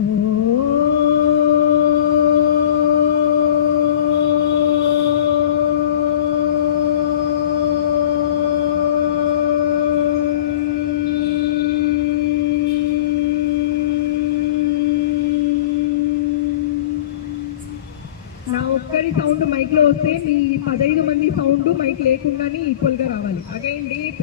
నా ఒక్కరి సౌండ్ మైక్లో వస్తే మీ పదహైదు మంది సౌండ్ మైక్ లేకుండానే ఈక్వల్గా రావాలి. అగైన్ డీప్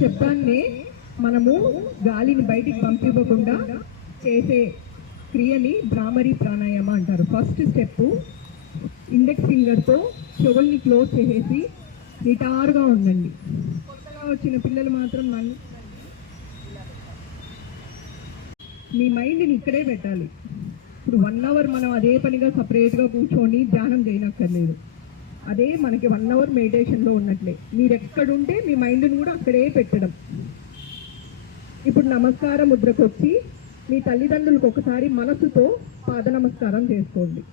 శబ్దాన్ని మనము గాలిని బయటికి పంపివ్వకుండా చేసే క్రియని భ్రామరి ప్రాణాయామ అంటారు. ఫస్ట్ స్టెప్ ఇండెక్స్ ఫింగర్తో చెవుల్ని క్లోజ్ చేసేసి నిటారుగా ఉండండి. కొత్తగా వచ్చిన పిల్లలు మాత్రం మన మీ మైండ్ని ఇక్కడే పెట్టాలి. ఇప్పుడు వన్ అవర్ మనం అదే పనిగా సపరేట్గా కూర్చొని ధ్యానం చేయనక్కర్లేదు. అదే మనకి వన్ అవర్ మెడిటేషన్లో ఉన్నట్లే. మీరు ఎక్కడుంటే మీ మైండ్ని కూడా అక్కడే పెట్టడం. ఇప్పుడు నమస్కార ముద్రకు వచ్చి మీ తల్లిదండ్రులకు ఒకసారి మనసుతో పాద నమస్కారం చేసుకోండి.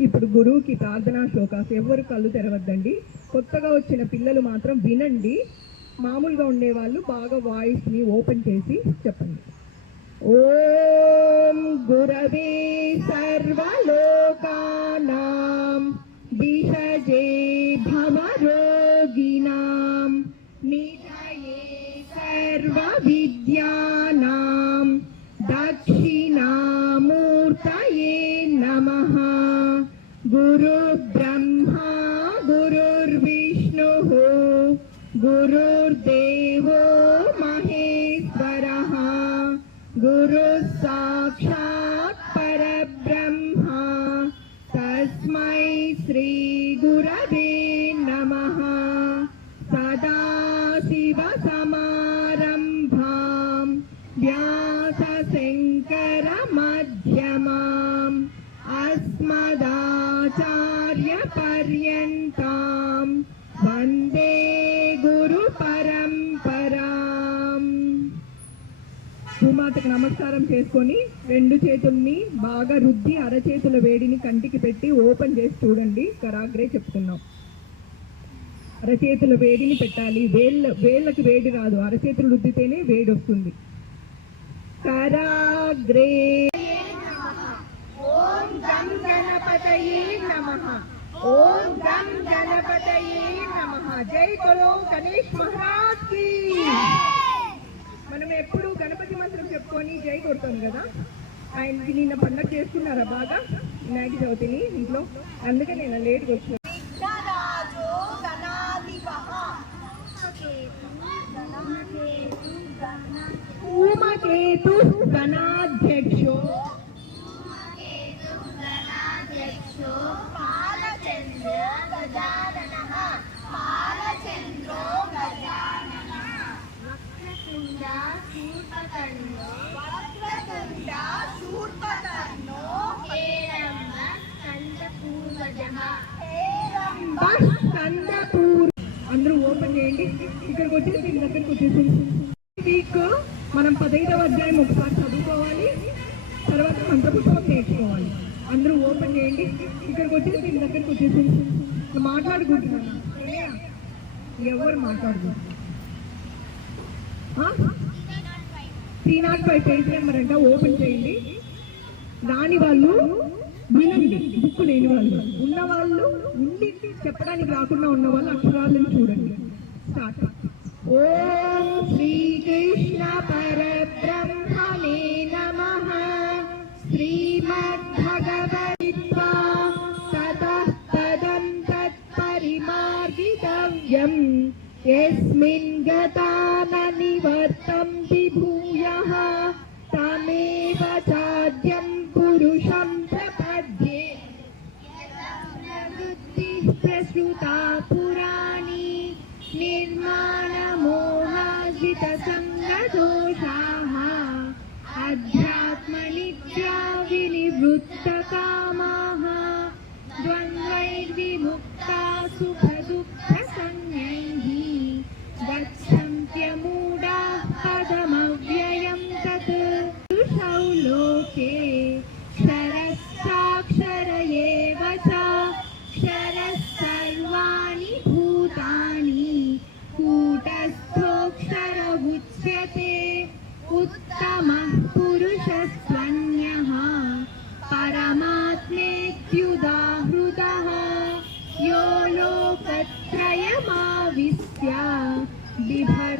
ఇప్పుడు గురువుకి ప్రార్థనా శ్లోకాస్ ఎవరు కళ్ళు తెరవద్దండి. కొత్తగా వచ్చిన పిల్లలు మాత్రం వినండి. మామూలుగా ఉండేవాళ్ళు బాగా వాయిస్ని ఓపెన్ చేసి చెప్పండి. ॐ गुरवे सर्वलोकानां दिशजे भवरो। కరాగ్రే చెప్తున్నాం అరచేతుల వేడిని పెట్టాలి. వేళ్ళ వేళ్ళకి వేడి రాదు. అరచేతులు రుద్దితేనే వేడి వస్తుంది. కరాగ్రే ఓం గం గణపతయే నమః. ఓం గం గణపతయే నమః. జై కొలో గణేష్ మహారాజ్కి. మనం ఎప్పుడు గణపతి మంత్రం చెప్పుకొని జై కొడతాం కదా? ఆయనకి నిన్న పండగ చేసుకున్నారా బాగా? వినాయక చవితిని ఇంట్లో? అందుకే నేను లేట్గా వచ్చాను. హేరంబ అందరూ ఓపెన్ చేయండి. ఇక్కడికి వచ్చేసి దీని దగ్గరికి వచ్చేసి వీక్ మనం పదహైదవ అధ్యాయం ఒకసారి చదువుకోవాలి. తర్వాత మంత్రపుస్తకం నేర్చుకోవాలి. అందరూ ఓపెన్ చేయండి. ఇక్కడికి వచ్చేసి దీని దగ్గరికి వచ్చేసి మాట్లాడుకుంటున్నాను. ఎవరు మాట్లాడుతున్నారు three naught five page number అంట. ఓపెన్ చేయండి. రాని వాళ్ళు వినండి బుక్ లేని వాళ్ళు. ఉన్నవాళ్ళు ఉండి చెప్పడానికి రాకుండా ఉన్న వాళ్ళు అక్షరాలను చూడండి. స్టార్ట్ ఓం శ్రీకృష్ణ పరబ్రహ్మణే నమ. శ్రీమద్భగవద్వా ఎస్మిన్ గతాన నివర్తం విభూ Sia, Bibha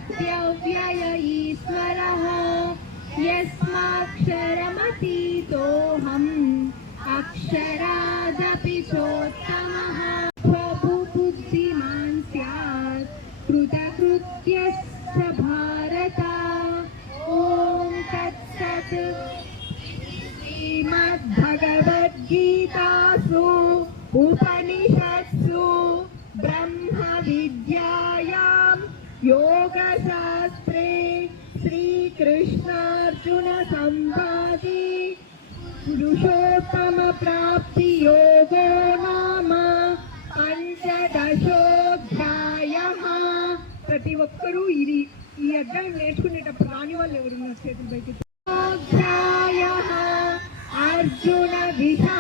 శ్రీ కృష్ణార్జున సంపాది పురుషోత్తమ ప్రాప్తి पुरुषोत्तमप्राप्तियोगो नाम పంచదశోధ్యాయః ప్రతి ఒక్కరూ ఇది ఈ అధ్యాయం నేర్చుకునేటప్పుడు రాని వాళ్ళు ఎవరున్నారు చేతులు బయట అర్జున విషా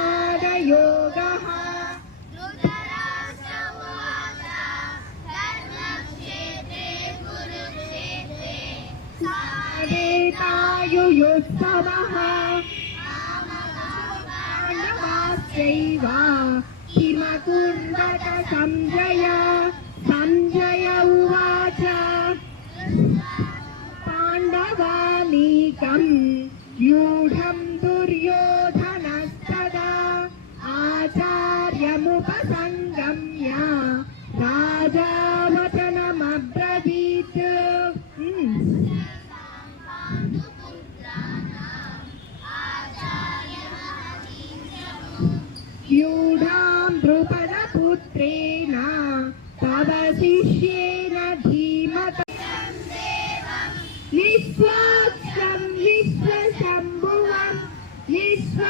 वायुयोत्सवः पाण्डवाश्चैव किमकुर्वत सञ्जय सञ्जय उवाच पाण्डवानीकम् व्यूढं दुर्योधनस्तदा आचार्यमुपसङ्ग ं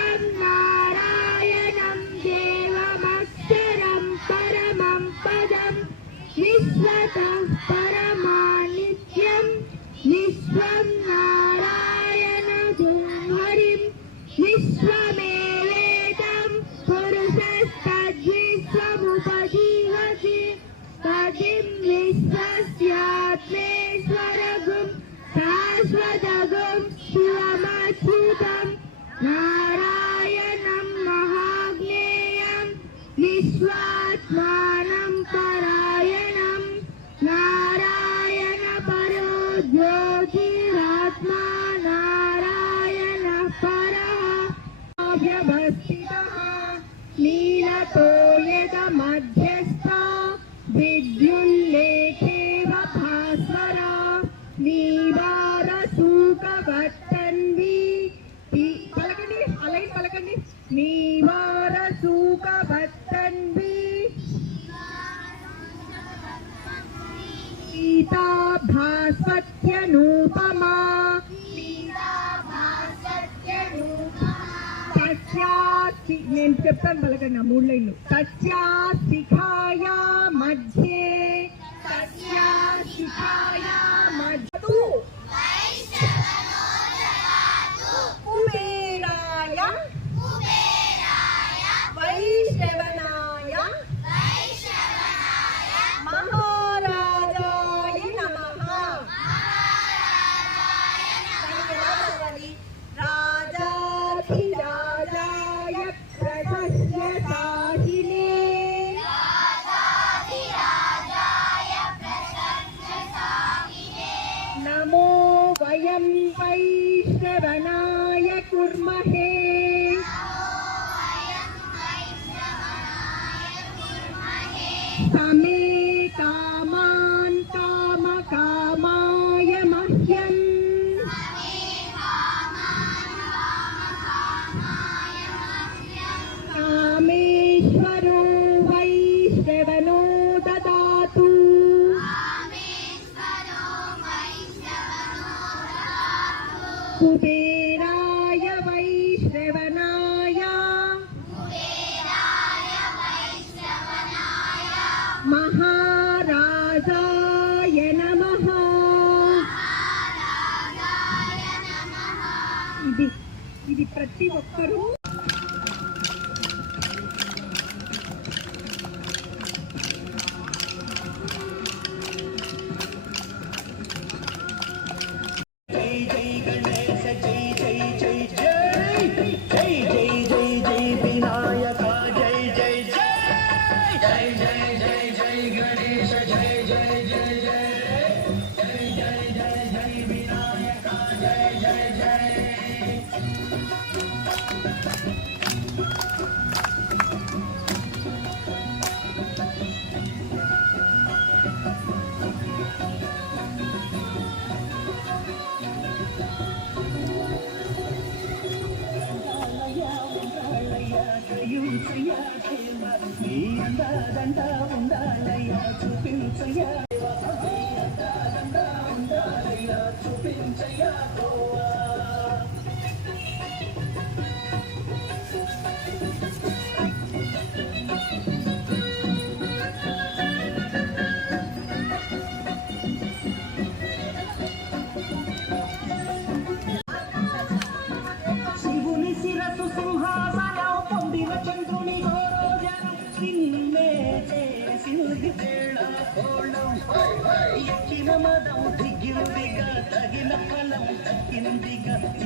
नारायणं देवमक्षरं परमं पदं निस्वतः పట్టండి. పలకండి అలైన్ పలకండి. మీ వార సూక పట్టండి. సీతా नाय कुर्महे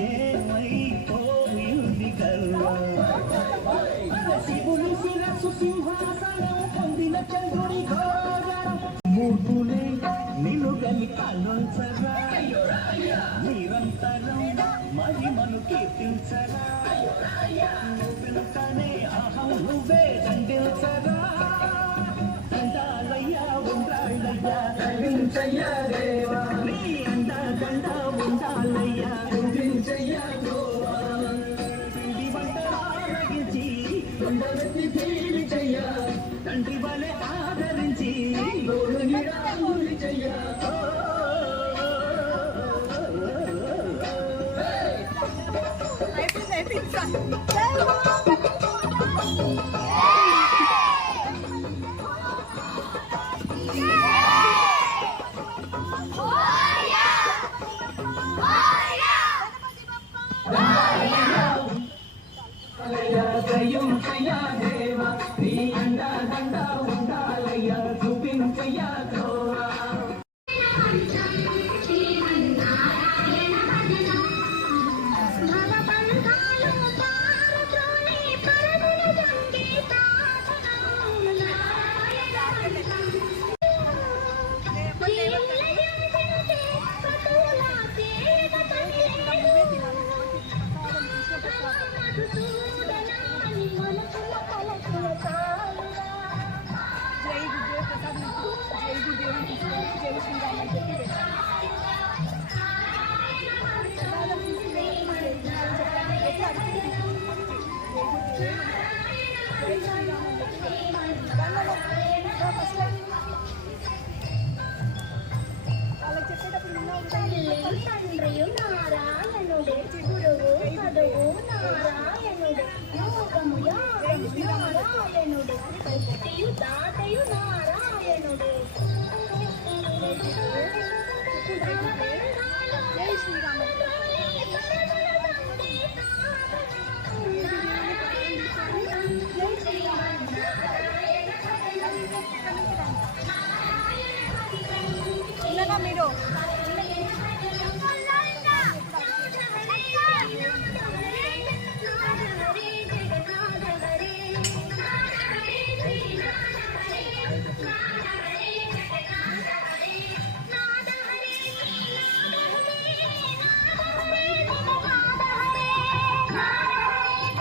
ఏమైపోయింది కల్వా శివుని శిరస్సు సింహాసనం పొందిన చంద్రుడి మూర్తులే నిలుగలి ఆలోచరా నిరంతరం మహిమను కీర్తించరా నువ్వింతనే అహం నువ్వే దండించరా ఉండాలయ్యా ఉండాలయ్యా దండించయ్యా நன்றி பலதான்